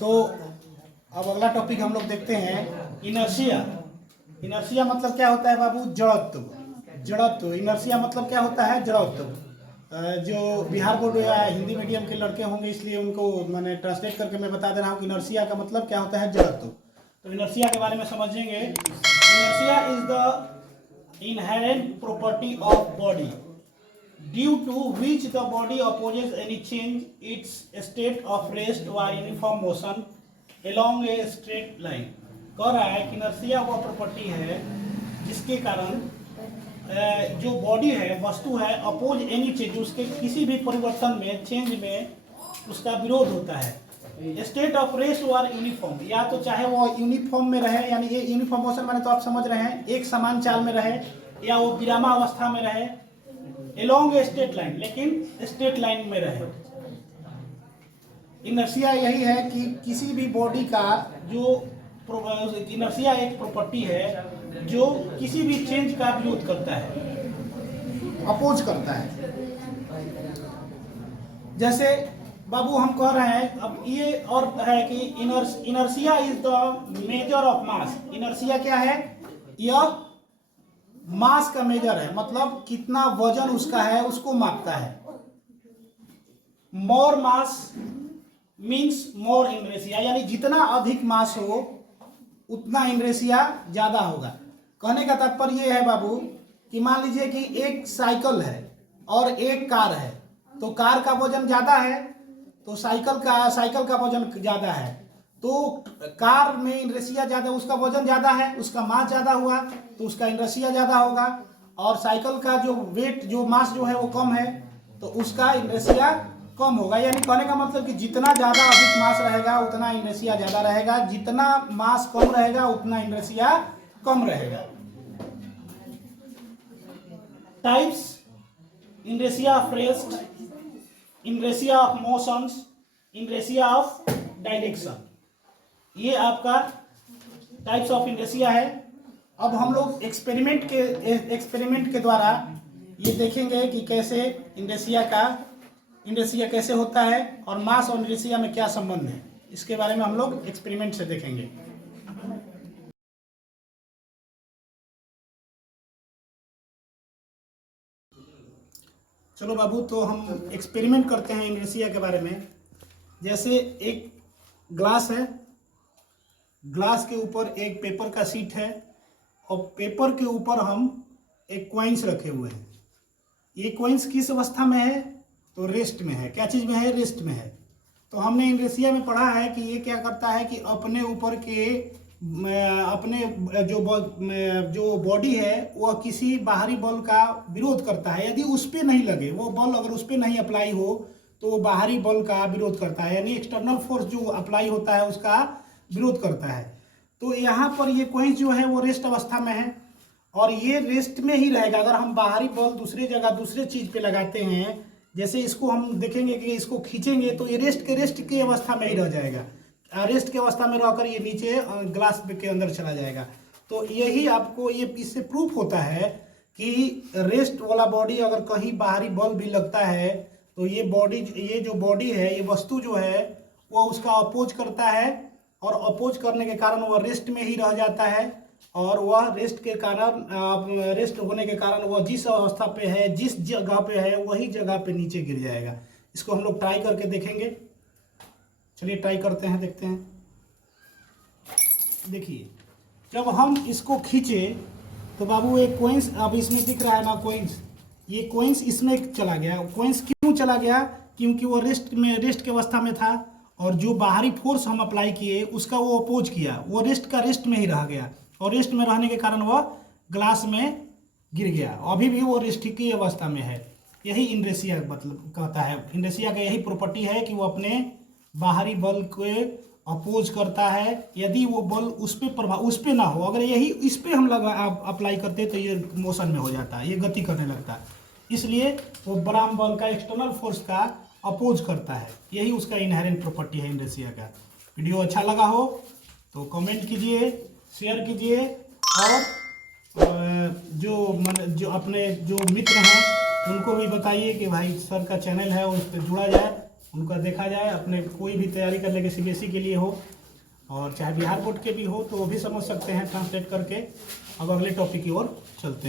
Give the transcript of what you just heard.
तो अब अगला टॉपिक हम लोग देखते हैं इनर्शिया। इनर्शिया मतलब क्या होता है बाबू? जड़त्व। जड़त्व, इनर्शिया मतलब क्या होता है? जड़त्व। जो बिहार बोर्ड या हिंदी मीडियम के लड़के होंगे इसलिए उनको मैंने ट्रांसलेट करके मैं बता दे रहा हूँ कि इनर्शिया का मतलब क्या होता है? जड़त्व। तो इनर्शिया के बारे में समझेंगे। Inertia is the inherent property of body due to which the body opposes any change its state of rest or uniform motion along a straight line। कह रहा है कि इनर्शिया वो प्रॉपर्टी है जिसके कारण जो बॉडी है, वस्तु है, अपोज एनी चेंज, उसके किसी भी परिवर्तन में, चेंज में उसका विरोध होता है। स्टेट ऑफ रेस्ट और यूनिफॉर्म, या तो चाहे वो यूनिफॉर्म में रहे, यानी ये यूनिफॉर्म मोशन माने तो आप समझ रहे हैं एक समान चाल में रहे, या वो विरामा अवस्था में रहे, एलोंग ए स्ट्रेट लाइन, लेकिन स्ट्रेट लाइन में रहे। इनर्शिया यही है कि किसी भी बॉडी का जो इनर्शिया एक प्रॉपर्टी है जो किसी भी चेंज का विरोध करता है, अपोज करता है। जैसे बाबू हम कह रहे हैं, अब ये और है कि inertia is the measure of mass. Inertia क्या है? यह मास का मेजर है, मतलब कितना वजन उसका है उसको मापता है। मोर मास मीन्स मोर इनर्शिया, यानी जितना अधिक मास हो उतना इनर्शिया ज्यादा होगा। कहने का तात्पर्य यह है बाबू कि मान लीजिए कि एक साइकिल है और एक कार है, तो कार का वजन ज्यादा है तो साइकिल का वजन ज्यादा है, तो कार में इनर्शिया ज्यादा, उसका वजन ज्यादा है, उसका मास ज्यादा हुआ तो उसका इनर्शिया ज्यादा होगा। और साइकिल का जो वेट, जो मास जो है वो कम है तो उसका इनर्शिया कम होगा। यानी कहने का मतलब कि जितना ज्यादा अधिक मास रहेगा उतना इनर्शिया ज्यादा रहेगा, जितना मास कम रहेगा उतना इनर्शिया कम रहेगा। Types: inertia of rest, inertia of motions, inertia of direction, ये आपका टाइप्स ऑफ इनर्शिया है। अब हम लोग एक्सपेरिमेंट के द्वारा ये देखेंगे कि कैसे इनर्शिया कैसे होता है और मास और इनर्शिया में क्या संबंध है, इसके बारे में हम लोग एक्सपेरिमेंट से देखेंगे। चलो बाबू, तो हम एक्सपेरिमेंट करते हैं इनर्शिया के बारे में। जैसे एक ग्लास है, ग्लास के ऊपर एक पेपर का शीट है और पेपर के ऊपर हम एक कॉइन्स रखे हुए हैं। ये कॉइन्स किस अवस्था में है? तो रेस्ट में है। क्या चीज में है? रेस्ट में है। तो हमने इनर्शिया में पढ़ा है कि ये क्या करता है कि अपने ऊपर के अपने जो बॉडी है वह किसी बाहरी बल का विरोध करता है। यदि उस पर नहीं लगे, वो बल अगर उस पर नहीं अप्लाई हो तो वो बाहरी बल का विरोध करता है, यानी एक्सटर्नल फोर्स जो अप्लाई होता है उसका विरोध करता है। तो यहाँ पर ये कॉइन्स जो है वो रेस्ट अवस्था में है और ये रेस्ट में ही रहेगा। अगर हम बाहरी बल दूसरी जगह दूसरे चीज पे लगाते हैं, जैसे इसको हम देखेंगे कि इसको खींचेंगे तो ये रेस्ट की अवस्था में ही रह जाएगा। रेस्ट की अवस्था में रहकर ये नीचे ग्लास के अंदर चला जाएगा। तो यही आपको ये इससे प्रूफ होता है कि रेस्ट वाला बॉडी अगर कहीं बाहरी बल भी लगता है तो ये जो बॉडी है, ये वस्तु जो है वो उसका अपोज करता है और अपोज करने के कारण वह रेस्ट में ही रह जाता है और वह रेस्ट होने के कारण वह जिस अवस्था पे है, जिस जगह पे है, वही जगह पे नीचे गिर जाएगा। इसको हम लोग ट्राई करके देखेंगे। चलिए ट्राई करते हैं, देखते हैं। देखिए, जब हम इसको खींचे तो बाबू एक कॉइन्स, अब इसमें दिख रहा है ना कॉइन्स, ये कॉइन्स इसमें चला गया। कॉइन्स क्यों चला गया? क्योंकि वो रेस्ट की अवस्था में था और जो बाहरी फोर्स हम अप्लाई किए उसका वो अपोज किया, वो रेस्ट में ही रह गया और रेस्ट में रहने के कारण वह ग्लास में गिर गया। अभी भी वो रेस्ट की अवस्था में है। यही इनर्शिया मतलब कहता है। इनर्शिया का यही प्रॉपर्टी है कि वो अपने बाहरी बल को अपोज करता है। यदि वो बल उस पे ना हो, अगर यही इस पे हम अप्लाई करते तो ये मोशन में हो जाता है, ये गति करने लगता है। इसलिए वो बराम बल का, एक्सटर्नल फोर्स का अपोज करता है। यही उसका इनहेरेंट प्रॉपर्टी है इनर्शिया का। वीडियो अच्छा लगा हो तो कमेंट कीजिए, शेयर कीजिए और जो अपने जो मित्र हैं उनको भी बताइए कि भाई सर का चैनल है उस पर जुड़ा जाए। उनका देखा जाए, अपने कोई भी तैयारी कर ले, सीबीएसई के लिए हो और चाहे बिहार बोर्ड के भी हो, तो वो भी समझ सकते हैं ट्रांसलेट करके। अब अगले टॉपिक की ओर चलते हैं।